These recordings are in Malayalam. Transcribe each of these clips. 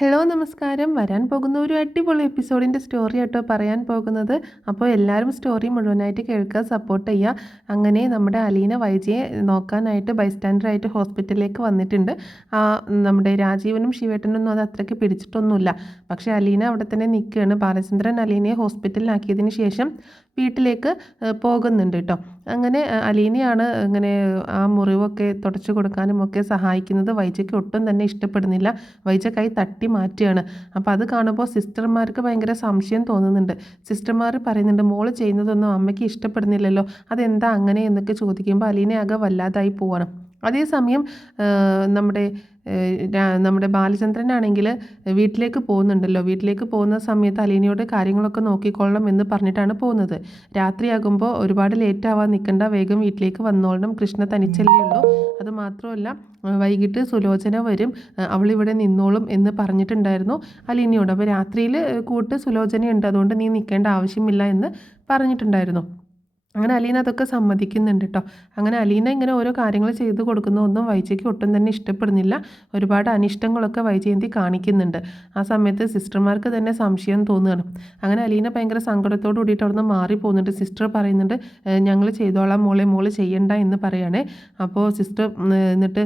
ഹലോ നമസ്കാരം. വരാൻ പോകുന്ന ഒരു അടിപൊളി എപ്പിസോഡിൻ്റെ സ്റ്റോറി ആട്ടോ പറയാൻ പോകുന്നത്. അപ്പോൾ എല്ലാവരും സ്റ്റോറി മുഴുവനായിട്ട് കേൾക്കുക, സപ്പോർട്ട് ചെയ്യുക. അങ്ങനെ നമ്മുടെ അലീന വൈജയെ നോക്കാനായിട്ട് ബൈസ്റ്റാൻഡറായിട്ട് ഹോസ്പിറ്റലിലേക്ക് വന്നിട്ടുണ്ട്. നമ്മുടെ രാജീവനും ശിവേട്ടനൊന്നും അത് അത്രയ്ക്ക് പിടിച്ചിട്ടൊന്നുമില്ല. പക്ഷേ അലീന അവിടെ തന്നെ നിൽക്കുകയാണ്. ബാലചന്ദ്രൻ അലീനയെ ഹോസ്പിറ്റലിലാക്കിയതിന് ശേഷം വീട്ടിലേക്ക് പോകുന്നുണ്ട് കേട്ടോ. അങ്ങനെ അലീനയാണ് ഇങ്ങനെ ആ മുറിവൊക്കെ തുടച്ചു കൊടുക്കാനും ഒക്കെ സഹായിക്കുന്നത്. വൈജയ്ക്ക് ഒട്ടും തന്നെ ഇഷ്ടപ്പെടുന്നില്ല. വൈജ കൈ തട്ടി മാറ്റുകയാണ്. അപ്പോൾ അത് കാണുമ്പോൾ സിസ്റ്റർമാർക്ക് ഭയങ്കര സംശയം തോന്നുന്നുണ്ട്. സിസ്റ്റർമാർ പറയുന്നുണ്ട്, മോള് ചെയ്യുന്നതൊന്നും അമ്മയ്ക്ക് ഇഷ്ടപ്പെടുന്നില്ലല്ലോ, അതെന്താ അങ്ങനെ എന്നൊക്കെ ചോദിക്കുമ്പോൾ അലീന ആകെ വല്ലാതായി പോവാണ്. അതേസമയം നമ്മുടെ നമ്മുടെ ബാലചന്ദ്രനാണെങ്കിൽ വീട്ടിലേക്ക് പോകുന്നുണ്ടല്ലോ. വീട്ടിലേക്ക് പോകുന്ന സമയത്ത് അലീനയോട് കാര്യങ്ങളൊക്കെ നോക്കിക്കൊള്ളണം എന്ന് പറഞ്ഞിട്ടാണ് പോകുന്നത്. രാത്രിയാകുമ്പോൾ ഒരുപാട് ലേറ്റ് ആവാൻ നിൽക്കണ്ട, വേഗം വീട്ടിലേക്ക് വന്നോളണം, കൃഷ്ണ തനിച്ചല്ലേ ഉള്ളൂ. അതുമാത്രമല്ല വൈകിട്ട് സുലോചന വരും, അവളിവിടെ നിന്നോളും എന്ന് പറഞ്ഞിട്ടുണ്ടായിരുന്നു അലീനയോട്. അപ്പോൾ രാത്രിയിൽ കൂട്ട് സുലോചനയുണ്ട്, അതുകൊണ്ട് നീ നിൽക്കേണ്ട ആവശ്യമില്ല എന്ന് പറഞ്ഞിട്ടുണ്ടായിരുന്നു. അങ്ങനെ അലീന അതൊക്കെ സമ്മതിക്കുന്നുണ്ട് കേട്ടോ. അങ്ങനെ അലീന ഇങ്ങനെ ഓരോ കാര്യങ്ങൾ ചെയ്ത് കൊടുക്കുന്നതൊന്നും വൈജയ്ക്ക് ഒട്ടും തന്നെ ഇഷ്ടപ്പെടുന്നില്ല. ഒരുപാട് അനിഷ്ടങ്ങളൊക്കെ വൈജയന്തി കാണിക്കുന്നുണ്ട്. ആ സമയത്ത് സിസ്റ്റർമാർക്ക് തന്നെ സംശയം തോന്നുകയാണ്. അങ്ങനെ അലീന ഭയങ്കര സങ്കടത്തോട് കൂടിയിട്ട് അവിടെ നിന്ന് മാറി പോകുന്നുണ്ട്. സിസ്റ്റർ പറയുന്നുണ്ട്, ഞങ്ങൾ ചെയ്തോളാം മോള് ചെയ്യണ്ട എന്ന് പറയുകയാണേ. അപ്പോൾ സിസ്റ്റർ എന്നിട്ട്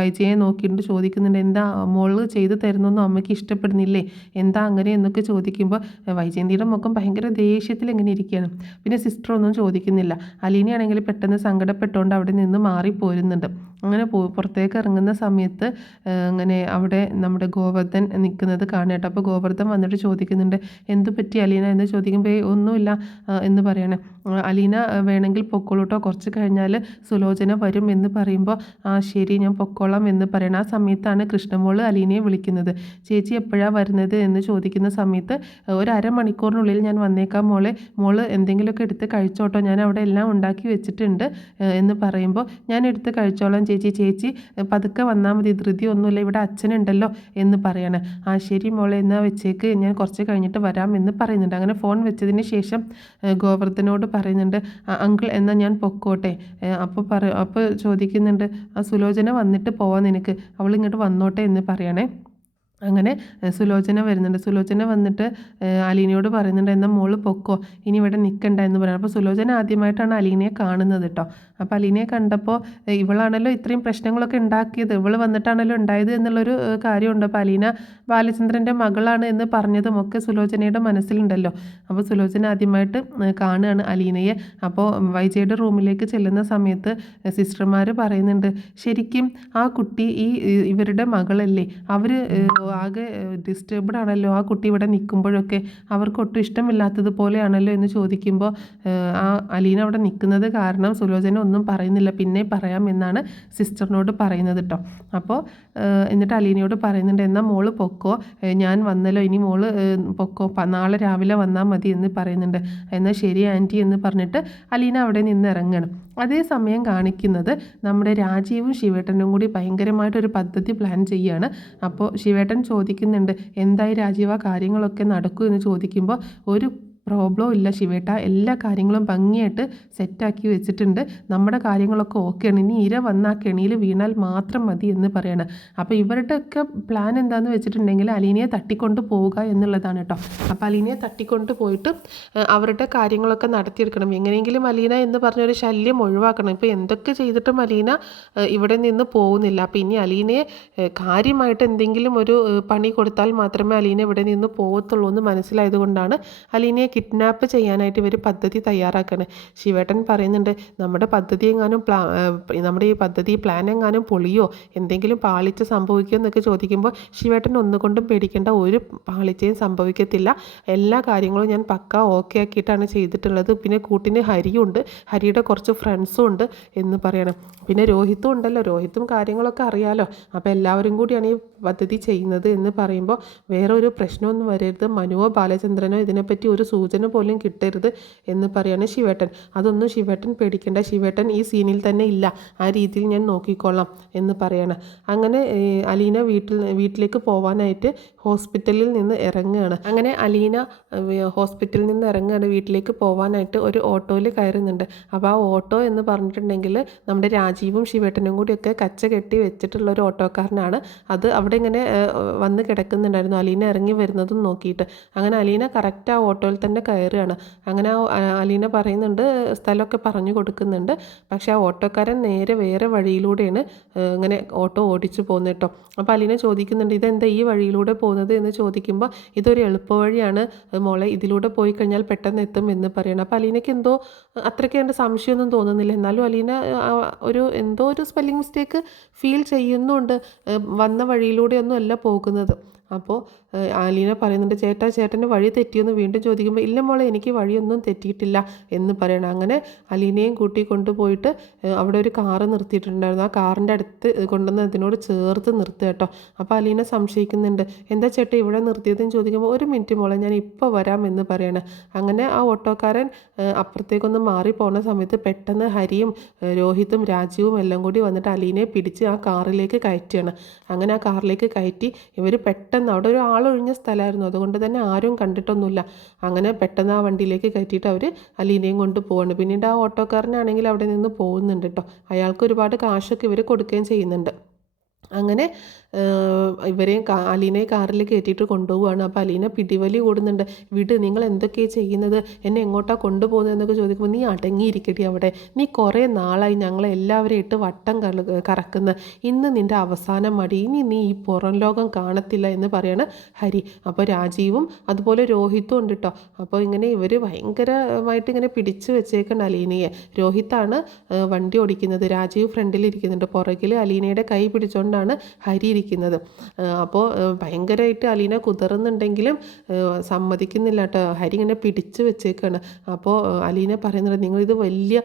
വൈജയെ നോക്കിയിട്ട് ചോദിക്കുന്നുണ്ട്, എന്താ മോള് ചെയ്ത് തരുന്നൊന്നും അമ്മയ്ക്ക് ഇഷ്ടപ്പെടുന്നില്ലേ, എന്താ അങ്ങനെ എന്നൊക്കെ ചോദിക്കുമ്പോൾ വൈജയന്തിയുടെ മുഖം ഭയങ്കര ദേഷ്യത്തിൽ എങ്ങനെ ഇരിക്കുകയാണ്. പിന്നെ സിസ്റ്റർ ഒന്നും ചോദിക്കുന്നില്ല. അലീനയാണെങ്കിൽ പെട്ടെന്ന് സങ്കടപ്പെട്ടുകൊണ്ട് അവിടെ നിന്ന് മാറിപ്പോരുന്നുണ്ട്. അങ്ങനെ പുറത്തേക്ക് ഇറങ്ങുന്ന സമയത്ത് അങ്ങനെ അവിടെ നമ്മുടെ ഗോവർദ്ധൻ നിൽക്കുന്നത് കാണാട്ടോ. അപ്പോൾ ഗോവർദ്ധൻ വന്നിട്ട് ചോദിക്കുന്നുണ്ട്, എന്തു പറ്റി അലീന എന്ന് ചോദിക്കുമ്പോൾ ഒന്നുമില്ല എന്ന് പറയണേ. അലീന വേണമെങ്കിൽ പൊക്കോളൂട്ടോ, കുറച്ച് കഴിഞ്ഞാൽ സുലോചന വരും എന്ന് പറയുമ്പോൾ ശരി ഞാൻ പൊക്കോളാം എന്ന് പറയണം. ആ സമയത്താണ് കൃഷ്ണമോള് അലീനയെ വിളിക്കുന്നത്. ചേച്ചി എപ്പോഴാണ് വരുന്നത് എന്ന് ചോദിക്കുന്ന സമയത്ത് ഒരു അരമണിക്കൂറിനുള്ളിൽ ഞാൻ വന്നേക്കാം മോള് എന്തെങ്കിലുമൊക്കെ എടുത്ത് കഴിച്ചോട്ടോ, ഞാൻ അവിടെ എല്ലാം ഉണ്ടാക്കി വെച്ചിട്ടുണ്ട് എന്ന് പറയുമ്പോൾ ഞാൻ എടുത്ത് കഴിച്ചോളാം ചേച്ചി പതുക്കെ വന്നാൽ മതി, ധൃതി ഒന്നുമില്ല, ഇവിടെ അച്ഛനുണ്ടല്ലോ എന്ന് പറയാണ്. ശരി മോളെ എന്നാൽ വെച്ചേക്ക്, ഞാൻ കുറച്ച് കഴിഞ്ഞിട്ട് വരാം എന്ന് പറയുന്നുണ്ട്. അങ്ങനെ ഫോൺ വെച്ചതിന് ശേഷം ഗോവർദ്ധനോട് പറയുന്നുണ്ട്, അങ്കിൾ എന്നാൽ ഞാൻ പൊക്കോട്ടെ. അപ്പോൾ ചോദിക്കുന്നുണ്ട്, സുലോചന വന്നിട്ട് പോവാൻ നിനക്ക്, അവൾ ഇങ്ങോട്ട് വന്നോട്ടെ എന്ന് പറയണേ. അങ്ങനെ സുലോചന വരുന്നുണ്ട്. സുലോചന വന്നിട്ട് അലീനയോട് പറയുന്നുണ്ട്, എന്നാൽ മോള് പൊക്കോ, ഇനി ഇവിടെ നിൽക്കണ്ട എന്ന് പറയുന്നത്. അപ്പോൾ സുലോചന ആദ്യമായിട്ടാണ് അലീനയെ കാണുന്നത് കേട്ടോ. അപ്പോൾ അലീനയെ കണ്ടപ്പോൾ ഇവളാണല്ലോ ഇത്രയും പ്രശ്നങ്ങളൊക്കെ ഉണ്ടാക്കിയത്, ഇവൾ വന്നിട്ടാണല്ലോ ഉണ്ടായത് എന്നുള്ളൊരു കാര്യമുണ്ട്. അപ്പോൾ അലീന ബാലചന്ദ്രൻ്റെ മകളാണ് എന്ന് പറഞ്ഞതും ഒക്കെ സുലോചനയുടെ മനസ്സിലുണ്ടല്ലോ. അപ്പോൾ സുലോചന ആദ്യമായിട്ട് കാണുകയാണ് അലീനയെ. അപ്പോൾ വൈജയുടെ റൂമിലേക്ക് ചെല്ലുന്ന സമയത്ത് സിസ്റ്റർമാർ പറയുന്നുണ്ട്, ശരിക്കും ആ കുട്ടി ഇവരുടെ മകളല്ലേ, അവർ ആകെ ഡിസ്റ്റർബ്ഡ് ആണല്ലോ, ആ കുട്ടി ഇവിടെ നിൽക്കുമ്പോഴൊക്കെ അവർക്കൊട്ടും ഇഷ്ടമില്ലാത്തതുപോലെയാണല്ലോ എന്ന് ചോദിക്കുമ്പോൾ ആ അലീന അവിടെ നിൽക്കുന്നത് കാരണം സുലോചന ഒന്നും പറയുന്നില്ല, പിന്നെ പറയാം എന്നാണ് സിസ്റ്ററിനോട് പറയുന്നത് കേട്ടോ. അപ്പോൾ എന്നിട്ട് അലീനയോട് പറയുന്നുണ്ട്, എന്നാൽ മോള് പൊക്കോ, ഞാൻ വന്നല്ലോ, ഇനി മോള് പൊക്കോ, നാളെ രാവിലെ വന്നാൽ മതി എന്ന് പറയുന്നുണ്ട്. എന്നാൽ ശരി ആൻറ്റി എന്ന് പറഞ്ഞിട്ട് അലീന അവിടെ നിന്ന് ഇറങ്ങണം. അതേസമയം കാണിക്കുന്നത് നമ്മുടെ രാജീവും ശിവേട്ടനും കൂടി ഭയങ്കരമായിട്ടൊരു പദ്ധതി പ്ലാൻ ചെയ്യുകയാണ്. അപ്പോൾ ശിവേട്ടൻ ചോദിക്കുന്നുണ്ട്, എന്തായി രാജീവ കാര്യങ്ങളൊക്കെ നടക്കൂ എന്ന് ചോദിക്കുമ്പോൾ ഒരു പ്രോബ്ലം ഇല്ല ശിവേട്ട, എല്ലാ കാര്യങ്ങളും ഭംഗിയായിട്ട് സെറ്റാക്കി വെച്ചിട്ടുണ്ട്, നമ്മുടെ കാര്യങ്ങളൊക്കെ ഓക്കെയാണ്, ഇനി ഇര വന്ന് ആ കെണിയിൽ വീണാൽ മാത്രം മതി എന്ന് പറയണം. അപ്പോൾ ഇവരുടെയൊക്കെ പ്ലാൻ എന്താണെന്ന് വെച്ചിട്ടുണ്ടെങ്കിൽ അലീനയെ തട്ടിക്കൊണ്ട് പോവുക എന്നുള്ളതാണ് കേട്ടോ. അപ്പോൾ അലീനയെ തട്ടിക്കൊണ്ട് പോയിട്ട് അവരുടെ കാര്യങ്ങളൊക്കെ നടത്തിയെടുക്കണം. എങ്ങനെയെങ്കിലും അലീന എന്ന് പറഞ്ഞൊരു ശല്യം ഒഴിവാക്കണം. ഇപ്പോൾ എന്തൊക്കെ ചെയ്തിട്ടും അലീന ഇവിടെ നിന്ന് പോകുന്നില്ല. അപ്പോൾ ഇനി അലീനയെ കാര്യമായിട്ട് എന്തെങ്കിലും ഒരു പണി കൊടുത്താൽ മാത്രമേ അലീന ഇവിടെ നിന്ന് പോകത്തുള്ളൂ എന്ന് മനസ്സിലായത് കൊണ്ടാണ് അലീനയെ കിഡ്നാപ്പ് ചെയ്യാനായിട്ട് ഇവർ പദ്ധതി തയ്യാറാക്കുകയാണ്. ശിവേട്ടൻ പറയുന്നുണ്ട്, നമ്മുടെ പദ്ധതി എങ്ങാനും നമ്മുടെ ഈ പദ്ധതി പ്ലാൻ എങ്ങാനും പൊളിയോ എന്തെങ്കിലും പാളിച്ച സംഭവിക്കുമോ എന്നൊക്കെ ചോദിക്കുമ്പോൾ ശിവേട്ടൻ ഒന്നുകൊണ്ടും പേടിക്കേണ്ട, ഒരു പാളിച്ചയും സംഭവിക്കത്തില്ല, എല്ലാ കാര്യങ്ങളും ഞാൻ പക്ക ഓക്കെ ആക്കിയിട്ടാണ് ചെയ്തിട്ടുള്ളത്, പിന്നെ കൂട്ടിന് ഹരിയുണ്ട്, ഹരിയുടെ കുറച്ച് ഫ്രണ്ട്സും ഉണ്ട് എന്ന് പറയണം. പിന്നെ രോഹിത്തും ഉണ്ടല്ലോ, രോഹിത്തും കാര്യങ്ങളൊക്കെ അറിയാലോ. അപ്പോൾ എല്ലാവരും കൂടിയാണ് ഈ പദ്ധതി ചെയ്യുന്നത് എന്ന് പറയുമ്പോൾ വേറെ ഒരു പ്രശ്നമൊന്നും വരരുത്, മനുവോ ബാലചന്ദ്രനോ ഇതിനെപ്പറ്റി ഒരു സൂചന പോലും കിട്ടരുത് എന്ന് പറയാണ് ശിവേട്ടൻ. അതൊന്നും ശിവേട്ടൻ പേടിക്കേണ്ട, ശിവേട്ടൻ ഈ സീനിൽ തന്നെ ഇല്ല, ആ രീതിയിൽ ഞാൻ നോക്കിക്കൊള്ളാം എന്ന് പറയാണ്. അങ്ങനെ അലീന വീട്ടിലേക്ക് പോകാനായിട്ട് ഹോസ്പിറ്റലിൽ നിന്ന് ഇറങ്ങുകയാണ്. അങ്ങനെ അലീന ഹോസ്പിറ്റലിൽ നിന്ന് ഇറങ്ങുകയാണ്. വീട്ടിലേക്ക് പോകാനായിട്ട് ഒരു ഓട്ടോയിൽ കയറുന്നുണ്ട്. അപ്പോൾ ആ ഓട്ടോ എന്ന് പറഞ്ഞിട്ടുണ്ടെങ്കിൽ നമ്മുടെ രാജീവും ശിവേട്ടനും കൂടിയൊക്കെ കച്ച കെട്ടി വെച്ചിട്ടുള്ള ഒരു ഓട്ടോക്കാരനാണ്. അത് അവിടെ ഇങ്ങനെ വന്ന് കിടക്കുന്നുണ്ടായിരുന്നു അലീന ഇറങ്ങി വരുന്നതും നോക്കിയിട്ട്. അങ്ങനെ അലീന കറക്റ്റ് ആ ഓട്ടോയിൽ തന്നെ കയറുകയാണ്. അങ്ങനെ അലീന പറയുന്നുണ്ട്, സ്ഥലമൊക്കെ പറഞ്ഞു കൊടുക്കുന്നുണ്ട്. പക്ഷേ ആ ഓട്ടോക്കാരൻ നേരെ വേറെ വഴിയിലൂടെയാണ് ഇങ്ങനെ ഓട്ടോ ഓടിച്ചു പോകുന്നത് കേട്ടോ. അപ്പോൾ അലീന ചോദിക്കുന്നുണ്ട്, ഇതെന്താ ഈ വഴിയിലൂടെ പോകുന്നത് എന്ന് ചോദിക്കുമ്പോൾ ഇതൊരു എളുപ്പവഴിയാണ് മോളെ, ഇതിലൂടെ പോയി കഴിഞ്ഞാൽ പെട്ടെന്ന് എത്തും എന്ന് പറയണം. അപ്പോൾ അലീനയ്ക്ക് എന്തോ അത്രയ്ക്ക് എൻ്റെ സംശയമൊന്നും തോന്നുന്നില്ല. എന്നാലും അലീന എന്തോ ഒരു സ്പെല്ലിംഗ് മിസ്റ്റേക്ക് ഫീൽ ചെയ്യുന്നുണ്ട്. വന്ന വഴിയിലൂടെയൊന്നും അല്ല പോകുന്നത്. അപ്പോൾ അലീന പറയുന്നുണ്ട്, ചേട്ടന് വഴി തെറ്റിയെന്ന് വീണ്ടും ചോദിക്കുമ്പോൾ ഇല്ല മോളെ, എനിക്ക് വഴിയൊന്നും തെറ്റിയിട്ടില്ല എന്ന് പറയണം. അങ്ങനെ അലീനയും കൂട്ടി കൊണ്ടുപോയിട്ട് അവിടെ ഒരു കാറ് നിർത്തിയിട്ടുണ്ടായിരുന്നു. ആ കാറിൻ്റെ അടുത്ത് കൊണ്ടുവന്ന് അതിനോട് ചേർത്ത് നിർത്തുക കേട്ടോ. അപ്പോൾ അലീന സംശയിക്കുന്നുണ്ട്, എന്താ ചേട്ടാ ഇവിടെ നിർത്തിയതെന്ന് ചോദിക്കുമ്പോൾ ഒരു മിനിറ്റ് മോളെ, ഞാൻ ഇപ്പോൾ വരാം എന്ന് പറയണം. അങ്ങനെ ആ ഓട്ടോക്കാരൻ അപ്പുറത്തേക്കൊന്ന് മാറി പോകുന്ന സമയത്ത് പെട്ടെന്ന് ഹരിയും രോഹിത്തും രാജീവും എല്ലാം കൂടി വന്നിട്ട് അലീനയെ പിടിച്ച് ആ കാറിലേക്ക് കയറ്റുകയാണ്. അങ്ങനെ ആ കാറിലേക്ക് കയറ്റി ഇവർ പെട്ടെന്ന്, അവിടെ ഒരു ആളൊഴിഞ്ഞ സ്ഥലമായിരുന്നു, അതുകൊണ്ട് തന്നെ ആരും കണ്ടിട്ടൊന്നുമില്ല. അങ്ങനെ പെട്ടെന്ന് ആ വണ്ടിയിലേക്ക് കയറ്റിയിട്ട് അവർ അലീനയും കൊണ്ട് പോവാണ്. പിന്നീട് ആ ഓട്ടോക്കാരനാണെങ്കിൽ അവിടെ നിന്ന് പോകുന്നുണ്ട് കേട്ടോ. അയാൾക്ക് ഒരുപാട് കാശൊക്കെ ഇവർ കൊടുക്കുകയും ചെയ്യുന്നുണ്ട്. അങ്ങനെ ഇവരെയും അലീനയെ കാറിൽ കയറ്റിയിട്ട് കൊണ്ടുപോവുകയാണ്. അപ്പോൾ അലീന പിടിവലി കൂടുന്നുണ്ട്, വിട്, നിങ്ങൾ എന്തൊക്കെയാണ് ചെയ്യുന്നത്, എന്നെ എങ്ങോട്ടാണ് കൊണ്ടുപോകുന്നത് എന്നൊക്കെ ചോദിക്കുമ്പോൾ നീ അടങ്ങിയിരിക്കടി അവിടെ, നീ കുറേ നാളായി ഞങ്ങളെ എല്ലാവരെയും ഇട്ട് വട്ടം കറക്കുന്ന, ഇന്ന് നിൻ്റെ അവസാനം മടി, ഇനി നീ ഈ പുറം ലോകം കാണത്തില്ല എന്ന് പറയാണ് ഹരി. അപ്പോൾ രാജീവും അതുപോലെ രോഹിത്തും ഉണ്ട് കേട്ടോ. അപ്പോൾ ഇങ്ങനെ ഇവർ ഭയങ്കരമായിട്ട് ഇങ്ങനെ പിടിച്ചു വെച്ചേക്കണം അലീനയെ. രോഹിത്താണ് വണ്ടി ഓടിക്കുന്നത്, രാജീവ് ഫ്രണ്ടിലിരിക്കുന്നുണ്ട്, പുറകിൽ അലീനയുടെ കൈ പിടിച്ചുകൊണ്ടാണ് ഹരി ഇരിക്കുന്നത്. അപ്പോൾ ഭയങ്കരമായിട്ട് അലീന കുതിർന്നുണ്ടെങ്കിലും സമ്മതിക്കുന്നില്ല കേട്ടോ. ഹരി ഇങ്ങനെ പിടിച്ചു വെച്ചേക്കാണ്. അപ്പോൾ അലീന പറയുന്നത്, നിങ്ങളിത് വലിയ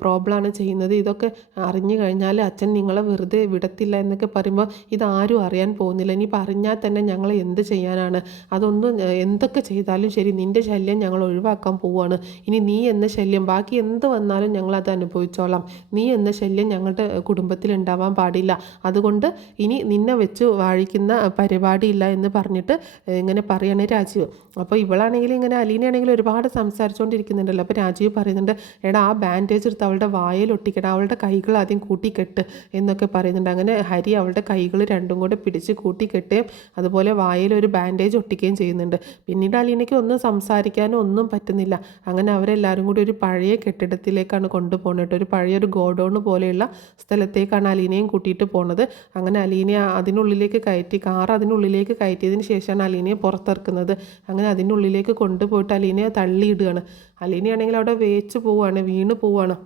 പ്രോബ്ലമാണ് ചെയ്യുന്നത്, ഇതൊക്കെ അറിഞ്ഞു കഴിഞ്ഞാൽ അച്ഛൻ നിങ്ങളെ വെറുതെ വിടത്തില്ല എന്നൊക്കെ പറയുമ്പോൾ ഇതാരും അറിയാൻ പോകുന്നില്ല, ഇനി പറഞ്ഞാൽ തന്നെ ഞങ്ങളെ എന്ത് ചെയ്യാനാണ്, അതൊന്നും എന്തൊക്കെ ചെയ്താലും ശരി നിൻ്റെ ശല്യം ഞങ്ങൾ ഒഴിവാക്കാൻ പോവുകയാണ്, ഇനി നീ എന്ന ശല്യം ബാക്കി എന്ത് വന്നാലും ഞങ്ങളത് അനുഭവിച്ചോളാം, നീ എന്ന ശല്യം ഞങ്ങളുടെ കുടുംബത്തിൽ ഉണ്ടാവാൻ പാടില്ല, അതുകൊണ്ട് ഇനി നിന്നെ വെച്ച് വാഴിക്കുന്ന പരിപാടിയില്ല എന്ന് പറഞ്ഞിട്ട് ഇങ്ങനെ പറയാണ് രാജീവ്. അപ്പോൾ ഇവളാണെങ്കിൽ ഇങ്ങനെ അലീനയാണെങ്കിൽ ഒരുപാട് സംസാരിച്ചുകൊണ്ടിരിക്കുന്നുണ്ടല്ലോ. അപ്പോൾ രാജീവ് പറയുന്നുണ്ട്, എടാ ആ ബാൻഡേജ് എടുത്ത് അവളുടെ വായിൽ ഒട്ടിക്കണം, അവളുടെ കൈകൾ ആദ്യം കൂട്ടിക്കെട്ട് എന്നൊക്കെ പറയുന്നുണ്ട്. അങ്ങനെ ഹരി അവളുടെ കൈകൾ രണ്ടും കൂടെ പിടിച്ച് കൂട്ടിക്കെട്ടുകയും അതുപോലെ വായിൽ ഒരു ബാൻഡേജ് ഒട്ടിക്കുകയും ചെയ്യുന്നുണ്ട്. പിന്നീട് അലീനയ്ക്ക് ഒന്നും സംസാരിക്കാനോ ഒന്നും പറ്റുന്നില്ല. അങ്ങനെ അവരെല്ലാവരും കൂടി ഒരു പഴയ കെട്ടിടത്തിലേക്കാണ് കൊണ്ടുപോകുന്നത്. ഒരു പഴയൊരു ഗോഡൗൺ പോലെയുള്ള സ്ഥലത്തേക്കാണ് അലീനയും കൂട്ടിയിട്ട് പോകുന്നത്. അങ്ങനെ അലീനയെ അതിനുള്ളിലേക്ക് കയറ്റി, കാർ അതിനുള്ളിലേക്ക് കയറ്റിയതിന് ശേഷമാണ് അലീനയെ പുറത്തിറക്കുന്നത്. അങ്ങനെ അതിനുള്ളിലേക്ക് കൊണ്ടുപോയിട്ട് അലീനയെ തള്ളിയിടുകയാണ്. അലീനയാണെങ്കിൽ അവിടെ വേച്ച് പോവുകയാണ്, വീണ് പോവുകയാണ്.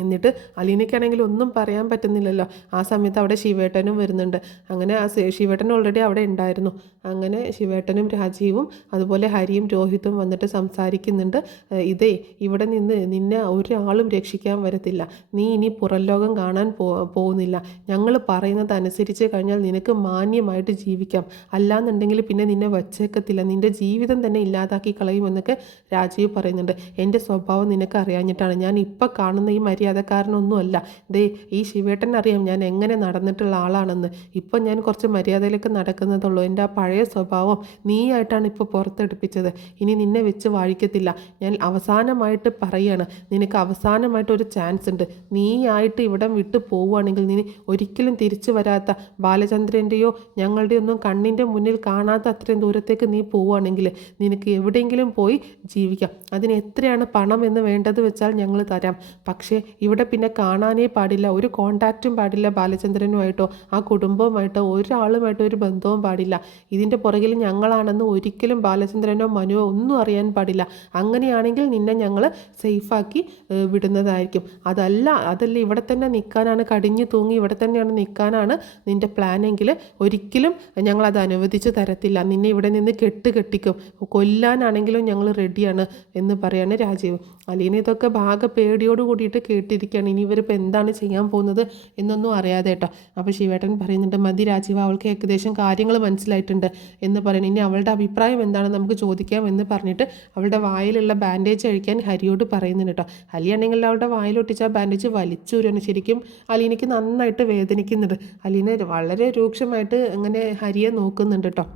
എന്നിട്ട് അലീനയ്ക്കാണെങ്കിൽ ഒന്നും പറയാൻ പറ്റുന്നില്ലല്ലോ. ആ സമയത്ത് അവിടെ ശിവേട്ടനും വരുന്നുണ്ട്. അങ്ങനെ ശിവേട്ടൻ ഓൾറെഡി അവിടെ ഉണ്ടായിരുന്നു. അങ്ങനെ ശിവേട്ടനും രാജീവും അതുപോലെ ഹരിയും രോഹിത്തും വന്നിട്ട് സംസാരിക്കുന്നുണ്ട്. ഇതേ ഇവിടെ നിന്ന് നിന്നെ ഒരാളും രക്ഷിക്കാൻ വരത്തില്ല, നീ ഇനി പുറം ലോകം കാണാൻ പോകുന്നില്ല, ഞങ്ങൾ പറയുന്നത് അനുസരിച്ച് കഴിഞ്ഞാൽ നിനക്ക് മാന്യമായിട്ട് ജീവിക്കാം, അല്ലാന്നുണ്ടെങ്കിൽ പിന്നെ നിന്നെ വച്ചേക്കത്തില്ല, നിൻ്റെ ജീവിതം തന്നെ ഇല്ലാതാക്കി കളയുമെന്നൊക്കെ രാജീവ് പറയുന്നുണ്ട്. എൻ്റെ സ്വഭാവം നിനക്ക് അറിയാഞ്ഞിട്ടാണ്, ഞാൻ ഇപ്പം കാണുന്ന ഈ മര്യാദക്കാരനൊന്നുമല്ല, ദേ ഈ ശിവേട്ടൻ അറിയാം ഞാൻ എങ്ങനെ നടന്നിട്ടുള്ള ആളാണെന്ന്, ഇപ്പം ഞാൻ കുറച്ച് മര്യാദയിലേക്ക് നടക്കുന്നതുള്ളൂ, എൻ്റെ ആ പഴയ സ്വഭാവം നീയായിട്ടാണ് ഇപ്പോൾ പുറത്തെടുപ്പിച്ചത്, ഇനി നിന്നെ വെച്ച് വാഴിക്കത്തില്ല, ഞാൻ അവസാനമായിട്ട് പറയുകയാണ്, നിനക്ക് അവസാനമായിട്ടൊരു ചാൻസ് ഉണ്ട്, നീയായിട്ട് ഇവിടം വിട്ട് പോവുകയാണെങ്കിൽ നീ ഒരിക്കലും തിരിച്ചു വരാത്ത, ബാലചന്ദ്രൻ്റെയോ ഞങ്ങളുടെയോ ഒന്നും കണ്ണിൻ്റെ മുന്നിൽ കാണാത്ത അത്രയും ദൂരത്തേക്ക് നീ പോവുകയാണെങ്കിൽ നിനക്ക് എവിടെയെങ്കിലും പോയി ജീവിക്കാം, അതിന് എത്രയാണ് പണം എന്ന് വേണ്ടത് വെച്ചാൽ ഞങ്ങൾ തരാം, പക്ഷേ ഇവിടെ പിന്നെ കാണാനേ പാടില്ല, ഒരു കോണ്ടാക്റ്റും പാടില്ല ബാലചന്ദ്രനുമായിട്ടോ ആ കുടുംബവുമായിട്ടോ ഒരാളുമായിട്ടോ ഒരു ബന്ധവും പാടില്ല, ഇതിൻ്റെ പുറകിൽ ഞങ്ങളാണെന്ന് ഒരിക്കലും ബാലചന്ദ്രനോ മനുവോ ഒന്നും അറിയാൻ പാടില്ല, അങ്ങനെയാണെങ്കിൽ നിന്നെ ഞങ്ങൾ സേഫാക്കി വിടുന്നതായിരിക്കും, അതല്ല ഇവിടെ തന്നെ നിൽക്കാനാണ്, കടിഞ്ഞു തൂങ്ങി ഇവിടെ തന്നെയാണ് നിൽക്കാനാണ് നിൻ്റെ പ്ലാനെങ്കിൽ ഒരിക്കലും ഞങ്ങളത് അനുവദിച്ച് തരത്തില്ല, നിന്നെ ഇവിടെ നിന്ന് കെട്ടിക്കും, കൊല്ലാനാണെങ്കിലും ഞങ്ങൾ റെഡിയാണ് എന്ന് പറയാണ് രാജീവ്. അലീന ഇതൊക്കെ ഭാഗ പേടിയോട് കൂടിയിട്ട് കേട്ടിരിക്കുകയാണ്. ഇനി ഇവരിപ്പോൾ എന്താണ് ചെയ്യാൻ പോകുന്നത് എന്നൊന്നും അറിയാതെ കേട്ടോ. അപ്പോൾ ശിവേട്ടൻ പറയുന്നുണ്ട്, മതി രാജീവ്, അവൾക്ക് ഏകദേശം കാര്യങ്ങൾ മനസ്സിലായിട്ടുണ്ട് എന്ന് പറയുന്നത്. ഇനി അവളുടെ അഭിപ്രായം എന്താണെന്ന് നമുക്ക് ചോദിക്കാം എന്ന് പറഞ്ഞിട്ട് അവളുടെ വായിലുള്ള ബാൻഡേജ് അഴിക്കാൻ ഹരിയോട് പറയുന്നുണ്ട് കേട്ടോ. ഹരിയാണെങ്കിൽ അവളുടെ വായിലൊട്ടിച്ച ആ ബാൻഡേജ് വലിച്ചൂരാണ്. ശരിക്കും അലീനയ്ക്ക് നന്നായിട്ട് വേദനിക്കുന്നുണ്ട്. അലീന വളരെ രൂക്ഷമായിട്ട് അങ്ങനെ ഹരിയെ നോക്കുന്നുണ്ട് കേട്ടോ.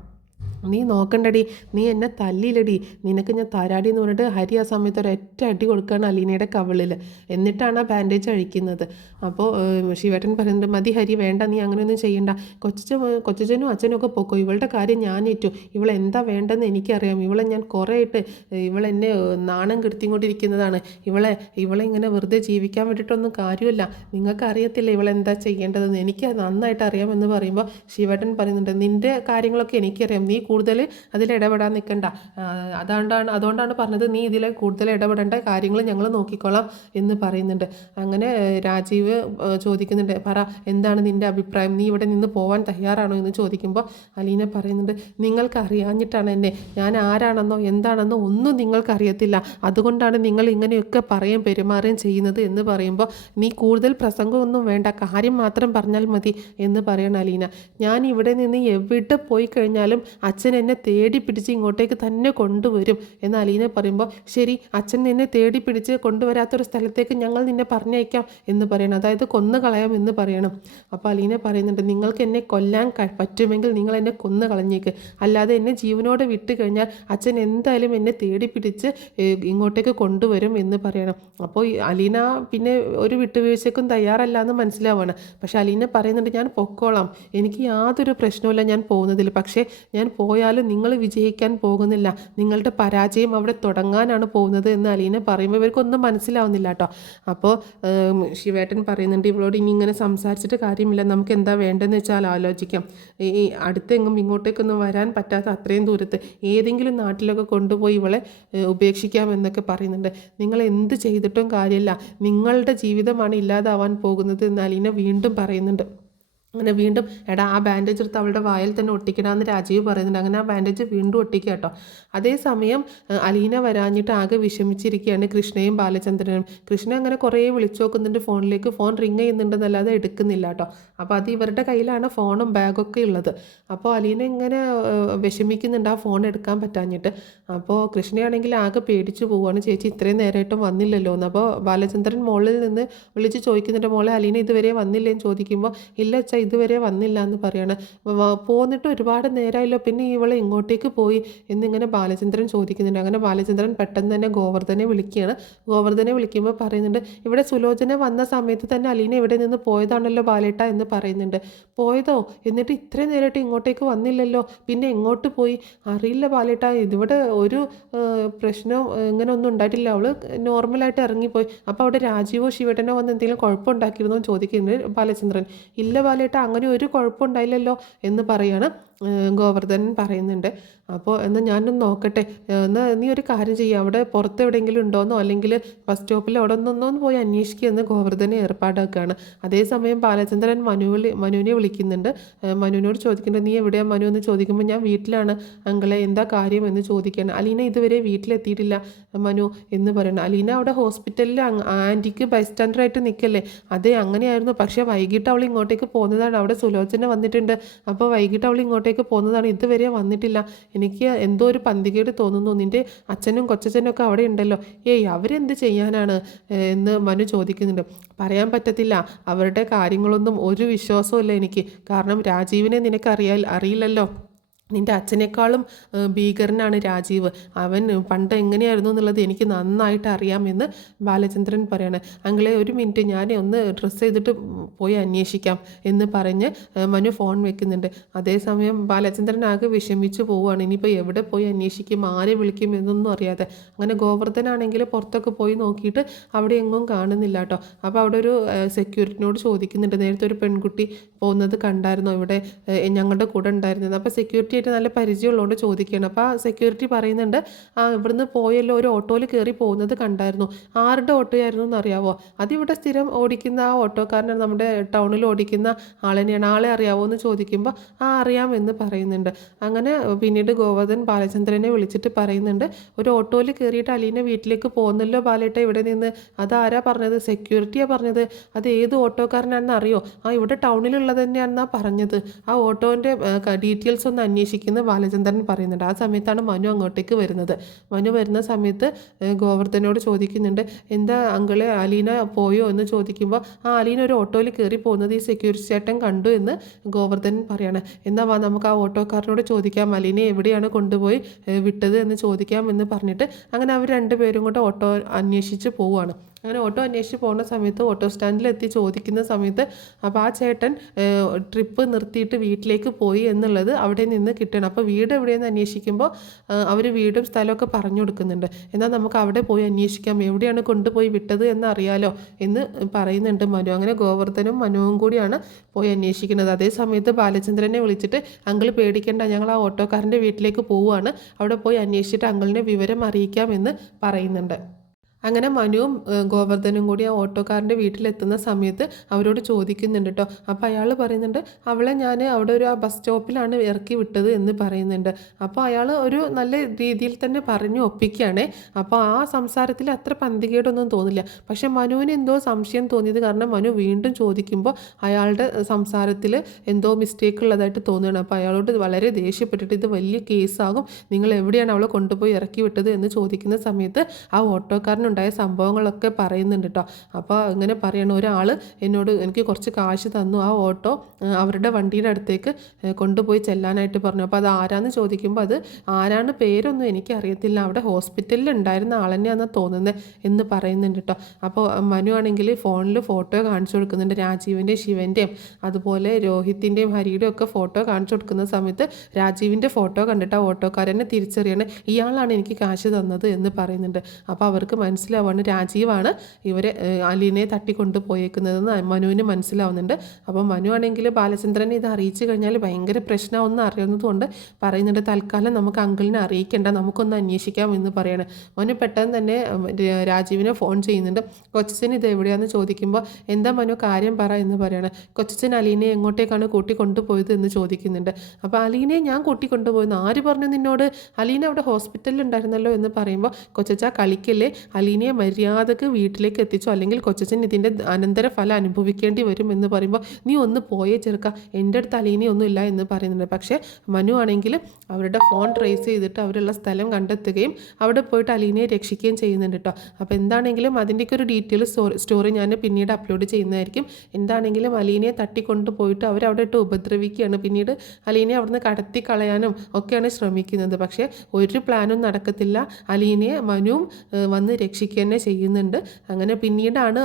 നീ നോക്കണ്ടടി, നീ എന്നെ തല്ലിയിലടി, നിനക്ക് ഞാൻ തരാടി എന്ന് പറഞ്ഞിട്ട് ഹരി ആ സമയത്ത് ഒരൊറ്റ അടി കൊടുക്കുകയാണ് അലീനയുടെ കവിളിൽ. എന്നിട്ടാണ് ആ ബാൻഡേജ് അഴിക്കുന്നത്. അപ്പോൾ ശിവേട്ടൻ പറയുന്നുണ്ട്, മതി ഹരി, വേണ്ട, നീ അങ്ങനെയൊന്നും ചെയ്യണ്ട. കൊച്ചനും അച്ഛനും ഒക്കെ പൊക്കോ, ഇവളുടെ കാര്യം ഞാൻ ഏറ്റു. ഇവളെന്താ വേണ്ടെന്ന് എനിക്കറിയാം. ഇവളെ ഞാൻ കുറേ ആയിട്ട് ഇവളെന്നെ നാണം കെടുത്തിക്കൊണ്ടിരിക്കുന്നതാണ്. ഇവളെ ഇങ്ങനെ വെറുതെ ജീവിക്കാൻ വേണ്ടിയിട്ടൊന്നും കാര്യമില്ല. നിങ്ങൾക്ക് അറിയത്തില്ല ഇവളെന്താ ചെയ്യേണ്ടതെന്ന്, എനിക്ക് നന്നായിട്ട് അറിയാമെന്ന് പറയുമ്പോൾ ശിവേട്ടൻ പറയുന്നുണ്ട്, നിൻ്റെ കാര്യങ്ങളൊക്കെ എനിക്കറിയാം, നീ കൂടുതൽ അതിൽ ഇടപെടാൻ നിൽക്കണ്ട. അതുകൊണ്ടാണ് പറഞ്ഞത്, നീ ഇതിൽ കൂടുതൽ ഇടപെടേണ്ട, കാര്യങ്ങൾ ഞങ്ങൾ നോക്കിക്കോളാം എന്ന് പറയുന്നുണ്ട്. അങ്ങനെ രാജീവ് ചോദിക്കുന്നുണ്ട്, പറ, എന്താണ് നിൻ്റെ അഭിപ്രായം, നീ ഇവിടെ നിന്ന് പോകാൻ തയ്യാറാണോ എന്ന് ചോദിക്കുമ്പോൾ അലീന പറയുന്നുണ്ട്, നിങ്ങൾക്ക് അറിയാഞ്ഞിട്ടാണ് എന്നെ, ഞാൻ ആരാണെന്നോ എന്താണെന്നോ ഒന്നും നിങ്ങൾക്കറിയത്തില്ല, അതുകൊണ്ടാണ് നിങ്ങൾ ഇങ്ങനെയൊക്കെ പെരുമാറുകയും ചെയ്യുന്നത് എന്ന് പറയുമ്പോൾ, നീ കൂടുതൽ പ്രസംഗമൊന്നും വേണ്ട, കാര്യം മാത്രം പറഞ്ഞാൽ മതി എന്ന് പറയണം അലീന. ഞാൻ ഇവിടെ നിന്ന് എവിടെ പോയി കഴിഞ്ഞാലും അച്ഛൻ എന്നെ തേടി പിടിച്ച് ഇങ്ങോട്ടേക്ക് തന്നെ കൊണ്ടുവരും എന്ന് അലീന പറയുമ്പോൾ, ശരി, അച്ഛൻ നിന്നെ തേടി പിടിച്ച് കൊണ്ടുവരാത്തൊരു സ്ഥലത്തേക്ക് ഞങ്ങൾ നിന്നെ പറഞ്ഞയക്കാം എന്ന് പറയണം, അതായത് കൊന്നു കളയാം എന്ന് പറയണം. അപ്പോൾ അലീന പറയുന്നുണ്ട്, നിങ്ങൾക്ക് എന്നെ കൊല്ലാൻ പറ്റുമെങ്കിൽ നിങ്ങൾ എന്നെ കൊന്നു കളഞ്ഞേക്ക്, അല്ലാതെ എന്നെ ജീവനോടെ വിട്ട് കഴിഞ്ഞാൽ അച്ഛൻ എന്തായാലും എന്നെ തേടി പിടിച്ച് ഇങ്ങോട്ടേക്ക് കൊണ്ടുവരും എന്ന് പറയണം. അപ്പോൾ അലീന പിന്നെ ഒരു വിട്ടുവീഴ്ചയ്ക്കും തയ്യാറല്ല എന്ന് മനസ്സിലാവുകയാണ്. പക്ഷേ അലീന പറയുന്നുണ്ട്, ഞാൻ പൊക്കോളാം, എനിക്ക് യാതൊരു പ്രശ്നവുമില്ല ഞാൻ പോകുന്നതിൽ, പക്ഷേ ഞാൻ പോയാലും നിങ്ങൾ വിജയിക്കാൻ പോകുന്നില്ല, നിങ്ങളുടെ പരാജയം അവിടെ തുടങ്ങാനാണ് പോകുന്നത് എന്ന് അലീന പറയുമ്പോൾ ഇവർക്കൊന്നും മനസ്സിലാവുന്നില്ല കേട്ടോ. അപ്പോൾ ശിവേട്ടൻ പറയുന്നുണ്ട്, ഇവളോട് ഇനി ഇങ്ങനെ സംസാരിച്ചിട്ട് കാര്യമില്ല, നമുക്ക് എന്താ വേണ്ടതെന്ന് വെച്ചാൽ ആലോചിക്കാം. ഈ അടുത്തെങ്ങും ഇങ്ങോട്ടേക്കൊന്നും വരാൻ പറ്റാത്ത അത്രയും ദൂരത്ത് ഏതെങ്കിലും നാട്ടിലൊക്കെ കൊണ്ടുപോയി ഇവളെ ഉപേക്ഷിക്കാമെന്നൊക്കെ പറയുന്നുണ്ട്. നിങ്ങൾ എന്ത് ചെയ്തിട്ടും കാര്യമില്ല, നിങ്ങളുടെ ജീവിതമാണ് ഇല്ലാതാവാൻ പോകുന്നത് എന്ന് അലീന വീണ്ടും പറയുന്നുണ്ട്. അങ്ങനെ വീണ്ടും, എടാ ആ ബാൻഡേജ് എടുത്ത് അവളുടെ വായിൽ തന്നെ ഒട്ടിക്കണമെന്ന് രാജീവ് പറയുന്നുണ്ട്. അങ്ങനെ ആ ബാൻഡേജ് വീണ്ടും ഒട്ടിക്കുക കേട്ടോ. അതേസമയം അലീന വരാഞ്ഞിട്ട് ആകെ വിഷമിച്ചിരിക്കുകയാണ് കൃഷ്ണയും ബാലചന്ദ്രനും. കൃഷ്ണ അങ്ങനെ കുറേ വിളിച്ചു നോക്കുന്നുണ്ട് ഫോണിലേക്ക്, ഫോൺ റിങ് ചെയ്യുന്നുണ്ടെന്നല്ലാതെ എടുക്കുന്നില്ല കേട്ടോ. അപ്പോൾ അത് ഇവരുടെ കയ്യിലാണ് ഫോണും ബാഗൊക്കെ ഉള്ളത്. അപ്പോൾ അലീന ഇങ്ങനെ വിഷമിക്കുന്നുണ്ട് ആ ഫോൺ എടുക്കാൻ പറ്റാഞ്ഞിട്ട്. അപ്പോൾ കൃഷ്ണയാണെങ്കിൽ ആകെ പേടിച്ചു പോവുകയാണ്, ചേച്ചി ഇത്രയും നേരമായിട്ടും വന്നില്ലല്ലോ എന്ന്. അപ്പോൾ ബാലചന്ദ്രൻ മോളിൽ നിന്ന് വിളിച്ച് ചോദിക്കുന്നുണ്ട്, മോളെ അലീന ഇതുവരെ വന്നില്ലേന്ന് ചോദിക്കുമ്പോൾ, ഇല്ല അച്ഛാ ഇതുവരെ വന്നില്ല എന്ന് പറയാണ്. പോന്നിട്ട് ഒരുപാട് നേരമായല്ലോ, പിന്നെ ഇവളെ ഇങ്ങോട്ടേക്ക് പോയി എന്നിങ്ങനെ ബാലചന്ദ്രൻ ചോദിക്കുന്നുണ്ട്. അങ്ങനെ ബാലചന്ദ്രൻ പെട്ടെന്ന് തന്നെ ഗോവർദ്ധനെ വിളിക്കുകയാണ്. ഗോവർദ്ധനെ വിളിക്കുമ്പോൾ പറയുന്നുണ്ട്, ഇവിടെ സുലോചന വന്ന സമയത്ത് തന്നെ അലീന ഇവിടെ നിന്ന് പോയതാണല്ലോ ബാലേട്ട എന്ന് പറയുന്നുണ്ട്. പോയതോ? എന്നിട്ട് ഇത്രയും നേരമായിട്ട് ഇങ്ങോട്ടേക്ക് വന്നില്ലല്ലോ, പിന്നെ എങ്ങോട്ട് പോയി? അറിയില്ല ബാലേട്ട, ഇതിവിടെ ഒരു പ്രശ്നവും ഇങ്ങനെ ഒന്നും ഉണ്ടായിട്ടില്ല, അവൾ നോർമലായിട്ട് ഇറങ്ങിപ്പോയി. അപ്പോൾ അവിടെ രാജീവോ ശിവേട്ടനോ വന്ന് എന്തെങ്കിലും കുഴപ്പമുണ്ടാക്കിയിരുന്നോ എന്ന് ചോദിക്കുന്നുണ്ട് ബാലചന്ദ്രൻ. ഇല്ല ബാലേട്ട, അങ്ങനെ ഒരു കുഴപ്പമുണ്ടായില്ലല്ലോ എന്ന് പറയാണ് ഗോവർദ്ധനൻ പറയുന്നുണ്ട്. അപ്പോൾ എന്നാൽ ഞാനൊന്ന് നോക്കട്ടെ, എന്നാൽ നീ ഒരു കാര്യം ചെയ്യുക, അവിടെ പുറത്ത് എവിടെയെങ്കിലും ഉണ്ടോയെന്നോ അല്ലെങ്കിൽ ബസ് സ്റ്റോപ്പിൽ അവിടെ ഒന്നൊന്ന് പോയി അന്വേഷിക്കുകയെന്ന് ഗോവർദ്ധനെ ഏർപ്പാടാക്കുകയാണ്. അതേസമയം ബാലചന്ദ്രൻ മനുവിനെ വിളിക്കുന്നുണ്ട്. മനുവിനോട് ചോദിക്കുന്നുണ്ട്, നീ എവിടെയാണ് മനു എന്ന് ചോദിക്കുമ്പോൾ, ഞാൻ വീട്ടിലാണ് അങ്കിളെ, എന്താ കാര്യം എന്ന് ചോദിക്കുകയാണ്. അലീന ഇതുവരെ വീട്ടിലെത്തിയിട്ടില്ല മനു എന്ന് പറയണം. അലീന അവിടെ ഹോസ്പിറ്റലിൽ ആൻറ്റിക്ക് ബൈസ്റ്റാൻഡറായിട്ട് നിൽക്കല്ലേ? അതെ അങ്ങനെയായിരുന്നു, പക്ഷേ വൈകിട്ട് അവൾ ഇങ്ങോട്ടേക്ക് പോകുന്നതാണ്, അവിടെ സുലോചന വന്നിട്ടുണ്ട്, അപ്പോൾ വൈകിട്ട് അവൾ ഇങ്ങോട്ടേക്ക് പോകുന്നതാണ്, ഇതുവരെ വന്നിട്ടില്ല. എനിക്ക് എന്തോ ഒരു പന്തികേട് തോന്നുന്നു, നിൻ്റെ അച്ഛനും കൊച്ചച്ഛനും ഒക്കെ അവിടെ ഉണ്ടല്ലോ, അവരെന്ത് ചെയ്യാനാണ് എന്ന് മനു ചോദിക്കുന്നുണ്ട്. പറയാൻ പറ്റത്തില്ല, അവരുടെ കാര്യങ്ങളൊന്നും ഒരു വിശ്വാസവും ഇല്ല എനിക്ക്, കാരണം രാജീവിനെ അറിയില്ലല്ലോ, നിൻ്റെ അച്ഛനേക്കാളും ഭീകരനാണ് രാജീവ്, അവൻ പണ്ട് എങ്ങനെയായിരുന്നു എന്നുള്ളത് എനിക്ക് നന്നായിട്ട് അറിയാമെന്ന് ബാലചന്ദ്രൻ പറയാണ്. അങ്ങളെ ഒരു മിനിറ്റ്, ഞാൻ ഒന്ന് ഡ്രസ്സ് ചെയ്തിട്ട് പോയി അന്വേഷിക്കാം എന്ന് പറഞ്ഞ് മനു ഫോൺ വെക്കുന്നുണ്ട്. അതേസമയം ബാലചന്ദ്രൻ ആകെ വിഷമിച്ച് പോവുകയാണ്. ഇനിയിപ്പോൾ എവിടെ പോയി അന്വേഷിക്കും, ആരെ വിളിക്കും എന്നൊന്നും അറിയാതെ. അങ്ങനെ ഗോവർദ്ധനാണെങ്കിൽ പുറത്തൊക്കെ പോയി നോക്കിയിട്ട് അവിടെ എങ്ങും കാണുന്നില്ല കേട്ടോ. അപ്പോൾ അവിടെ ഒരു സെക്യൂരിറ്റിനോട് ചോദിക്കുന്നുണ്ട്, നേരത്തെ ഒരു പെൺകുട്ടി പോകുന്നത് കണ്ടായിരുന്നോ ഇവിടെ, ഞങ്ങളുടെ കൂടെ ഉണ്ടായിരുന്നത്? അപ്പോൾ സെക്യൂരിറ്റി സെക്യൂരിറ്റിയായിട്ട് നല്ല പരിചയമുള്ളതുകൊണ്ട് ചോദിക്കുകയാണ്. അപ്പോൾ ആ സെക്യൂരിറ്റി പറയുന്നുണ്ട്, ഇവിടുന്ന് പോയല്ലോ, ഒരു ഓട്ടോയിൽ കയറി പോകുന്നത് കണ്ടായിരുന്നു. ആരുടെ ഓട്ടോ ആയിരുന്നു എന്നറിയാവോ? അതിവിടെ സ്ഥിരം ഓടിക്കുന്ന ആ ഓട്ടോക്കാരനാണ്, നമ്മുടെ ടൗണിൽ ഓടിക്കുന്ന ആൾ തന്നെയാണ്. ആളെ അറിയാവോ എന്ന് ചോദിക്കുമ്പോൾ അറിയാമെന്ന് പറയുന്നുണ്ട്. അങ്ങനെ പിന്നീട് ഗോവർദ്ധൻ ബാലചന്ദ്രനെ വിളിച്ചിട്ട് പറയുന്നുണ്ട്, ഒരു ഓട്ടോയിൽ കയറിയിട്ട് അലീന വീട്ടിലേക്ക് പോകുന്നല്ലോ ബാലേട്ട ഇവിടെ നിന്ന്. അതാരാ പറഞ്ഞത്? സെക്യൂരിറ്റിയാണ് പറഞ്ഞത്. അത് ഏത് ഓട്ടോക്കാരനാണെന്ന് അറിയോ? ഇവിടെ ടൗണിലുള്ളത് തന്നെയാണെന്നാണ് പറഞ്ഞത്. ആ ഓട്ടോൻ്റെ ഡീറ്റെയിൽസ് ഒന്ന് അന്വേഷിക്കുന്ന ബാലചന്ദ്രൻ പറയുന്നുണ്ട്. ആ സമയത്താണ് മനു അങ്ങോട്ടേക്ക് വരുന്നത്. മനു വരുന്ന സമയത്ത് ഗോവർദ്ധനോട് ചോദിക്കുന്നുണ്ട്, എന്താ അങ്കിളെ അലീന പോയോ എന്ന് ചോദിക്കുമ്പോൾ അലീന ഒരു ഓട്ടോയിൽ കയറി പോകുന്നത് ഈ സെക്യൂരിറ്റി ചേട്ടൻ കണ്ടു എന്ന് ഗോവർദ്ധൻ പറയാണ്. എന്നാൽ വാ നമുക്ക് ആ ഓട്ടോക്കാരനോട് ചോദിക്കാം, അലീനെ എവിടെയാണ് കൊണ്ടുപോയി വിട്ടത് എന്ന് ചോദിക്കാം എന്ന് പറഞ്ഞിട്ട് അങ്ങനെ അവർ രണ്ടുപേരും കൂടെ ഓട്ടോ അന്വേഷിച്ച് പോവുകയാണ്. അങ്ങനെ ഓട്ടോ അന്വേഷിച്ച് പോകുന്ന സമയത്ത് ഓട്ടോ സ്റ്റാൻഡിലെത്തി ചോദിക്കുന്ന സമയത്ത് അപ്പോൾ ആ ചേട്ടൻ ട്രിപ്പ് നിർത്തിയിട്ട് വീട്ടിലേക്ക് പോയി എന്നുള്ളത് അവിടെ നിന്ന് കിട്ടണം. അപ്പോൾ വീട് എവിടെയെന്ന് അന്വേഷിക്കുമ്പോൾ അവർ വീടും സ്ഥലമൊക്കെ പറഞ്ഞു കൊടുക്കുന്നുണ്ട്. എന്നാൽ നമുക്ക് അവിടെ പോയി അന്വേഷിക്കാം, എവിടെയാണ് കൊണ്ടുപോയി വിട്ടത് എന്നറിയാലോ എന്ന് പറയുന്നുണ്ട് മനു. അങ്ങനെ ഗോവർദ്ധനും മനുവും കൂടിയാണ് പോയി അന്വേഷിക്കുന്നത്. അതേ സമയത്ത് ബാലചന്ദ്രനെ വിളിച്ചിട്ട്, അങ്കിൾ പേടിക്കേണ്ട, ഞങ്ങൾ ആ ഓട്ടോക്കാരൻ്റെ വീട്ടിലേക്ക് പോവുകയാണ്, അവിടെ പോയി അന്വേഷിച്ചിട്ട് അങ്കിളിനെ വിവരം അറിയിക്കാമെന്ന് പറയുന്നുണ്ട്. അങ്ങനെ മനുവും ഗോവർദ്ധനും കൂടി ആ ഓട്ടോക്കാരൻ്റെ വീട്ടിലെത്തുന്ന സമയത്ത് അവരോട് ചോദിക്കുന്നുണ്ട് കേട്ടോ. അപ്പോൾ അയാൾ പറയുന്നുണ്ട്, അവളെ ഞാൻ അവിടെ ഒരു ബസ് സ്റ്റോപ്പിലാണ് ഇറക്കി വിട്ടത് എന്ന് പറയുന്നുണ്ട്. അപ്പോൾ അയാൾ ഒരു നല്ല രീതിയിൽ തന്നെ പറഞ്ഞു ഒപ്പിക്കുകയാണേ. അപ്പോൾ ആ സംസാരത്തിൽ അത്ര പന്തികേടൊന്നും തോന്നില്ല. പക്ഷേ മനുവിന് എന്തോ സംശയം തോന്നിയത് കാരണം മനു വീണ്ടും ചോദിക്കുമ്പോൾ അയാളുടെ സംസാരത്തിൽ എന്തോ മിസ്റ്റേക്ക് ഉള്ളതായിട്ട് തോന്നുകയാണ്. അപ്പോൾ അയാളോട് വളരെ ദേഷ്യപ്പെട്ടിട്ട്, ഇത് വലിയ കേസാകും, നിങ്ങൾ എവിടെയാണ് അവളെ കൊണ്ടുപോയി ഇറക്കി വിട്ടത് എന്ന് ചോദിക്കുന്ന സമയത്ത് ആ ഓട്ടോക്കാരൻ ഉണ്ടായ സംഭവങ്ങളൊക്കെ പറയുന്നുണ്ട് കേട്ടോ. അപ്പോൾ ഇങ്ങനെ പറയണം, ഒരാൾ എനിക്ക് കുറച്ച് കാശ് തന്നു, ആ ഓട്ടോ അവരുടെ വണ്ടിയുടെ അടുത്തേക്ക് കൊണ്ടുപോയി ചെല്ലാനായിട്ട് പറഞ്ഞു. അപ്പോൾ അത് ആരാന്ന് ചോദിക്കുമ്പോൾ അത് ആരാണ് പേരൊന്നും എനിക്കറിയത്തില്ല, അവിടെ ഹോസ്പിറ്റലിൽ ഉണ്ടായിരുന്ന ആൾ തന്നെയാണെന്ന് തോന്നുന്നത് എന്ന് പറയുന്നുണ്ട് കേട്ടോ. അപ്പോൾ മനു ആണെങ്കിൽ ഫോണിൽ ഫോട്ടോ കാണിച്ചു കൊടുക്കുന്നുണ്ട്, രാജീവിൻ്റെയും ശിവൻ്റെയും അതുപോലെ രോഹിത്തിൻ്റെയും ഹരിയുടെയും ഒക്കെ ഫോട്ടോ കാണിച്ചു കൊടുക്കുന്ന സമയത്ത് രാജീവിൻ്റെ ഫോട്ടോ കണ്ടിട്ട് ആ ഓട്ടോക്കാരനെ തിരിച്ചറിയണം, ഇയാളാണ് എനിക്ക് കാശ് തന്നത് എന്ന് പറയുന്നുണ്ട്. അപ്പോൾ അവർക്ക് മനസ്സിലാവാണ് രാജീവാണ് ഇവരെ അലീനെ തട്ടിക്കൊണ്ട് പോയേക്കുന്നതെന്ന് മനുവിന് മനസ്സിലാവുന്നുണ്ട്. അപ്പോൾ മനു ആണെങ്കിൽ ബാലചന്ദ്രനെ ഇത് അറിയിച്ചു കഴിഞ്ഞാൽ ഭയങ്കര പ്രശ്നമാണെന്ന് അറിയുന്നതുകൊണ്ട് പറയുന്നുണ്ട്, തൽക്കാലം നമുക്ക് അങ്കിളിനെ അറിയിക്കേണ്ട, നമുക്കൊന്ന് അന്വേഷിക്കാം എന്ന് പറയണം. മനു പെട്ടെന്ന് തന്നെ രാജീവിനെ ഫോൺ ചെയ്യുന്നുണ്ട്. കൊച്ചച്ഛൻ ഇത് എവിടെയാണെന്ന് ചോദിക്കുമ്പോൾ എന്താ മനു കാര്യം പറ എന്ന് പറയണം. കൊച്ചച്ഛൻ അലീനെ എങ്ങോട്ടേക്കാണ് കൂട്ടിക്കൊണ്ടുപോയത് എന്ന് ചോദിക്കുന്നുണ്ട്. അപ്പോൾ അലീനെ ഞാൻ കൂട്ടിക്കൊണ്ടുപോയെന്ന് ആര് പറഞ്ഞു നിന്നോട്? അലീന അവിടെ ഹോസ്പിറ്റലിൽ ഉണ്ടായിരുന്നല്ലോ എന്ന് പറയുമ്പോൾ കൊച്ചച്ച കളിക്കല്ലേ, അലീനയെ മര്യാദക്ക് വീട്ടിലേക്ക് എത്തിച്ചു, അല്ലെങ്കിൽ കൊച്ചച്ഛൻ ഇതിൻ്റെ അനന്തരഫലം അനുഭവിക്കേണ്ടി വരും എന്ന് പറയുമ്പോൾ നീ ഒന്ന് പോയേ ചെറുക്ക, എൻ്റെ അടുത്ത് അലീനയൊന്നും ഇല്ല എന്ന് പറയുന്നുണ്ട്. പക്ഷേ മനു ആണെങ്കിൽ അവരുടെ ഫോൺ ട്രേസ് ചെയ്തിട്ട് അവരുള്ള സ്ഥലം കണ്ടെത്തുകയും അവിടെ പോയിട്ട് അലീനയെ രക്ഷിക്കുകയും ചെയ്യുന്നുണ്ട് കേട്ടോ. അപ്പോൾ എന്താണെങ്കിലും അതിൻ്റെയൊക്കെ ഒരു ഡീറ്റെയിൽ സ്റ്റോറി ഞാൻ പിന്നീട് അപ്ലോഡ് ചെയ്യുന്നതായിരിക്കും. എന്താണെങ്കിലും അലീനയെ തട്ടിക്കൊണ്ട് പോയിട്ട് അവരവിടെ ഇട്ട് ഉപദ്രവിക്കുകയാണ്. പിന്നീട് അലീനയെ അവിടുന്ന് കടത്തി കളയാനും ഒക്കെയാണ് ശ്രമിക്കുന്നത്. പക്ഷേ ഒരു പ്ലാനും നടക്കത്തില്ല, അലീനയെ മനുവും വന്ന് രക്ഷിക്കുക തന്നെ ചെയ്യുന്നുണ്ട്. അങ്ങനെ പിന്നീടാണ്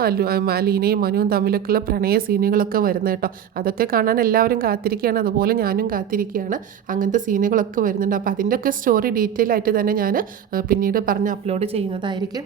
അലീനയും മനുവും തമ്മിലൊക്കെയുള്ള പ്രണയ സീനുകളൊക്കെ വരുന്നത് കേട്ടോ. അതൊക്കെ കാണാൻ എല്ലാവരും കാത്തിരിക്കുകയാണ്, അതുപോലെ ഞാനും കാത്തിരിക്കുകയാണ്. അങ്ങനത്തെ സീനുകളൊക്കെ വരുന്നുണ്ട്. അപ്പോൾ അതിൻ്റെയൊക്കെ സ്റ്റോറി ഡീറ്റെയിൽ ആയിട്ട് തന്നെ ഞാൻ പിന്നീട് പറഞ്ഞ് അപ്ലോഡ് ചെയ്യുന്നതായിരിക്കും.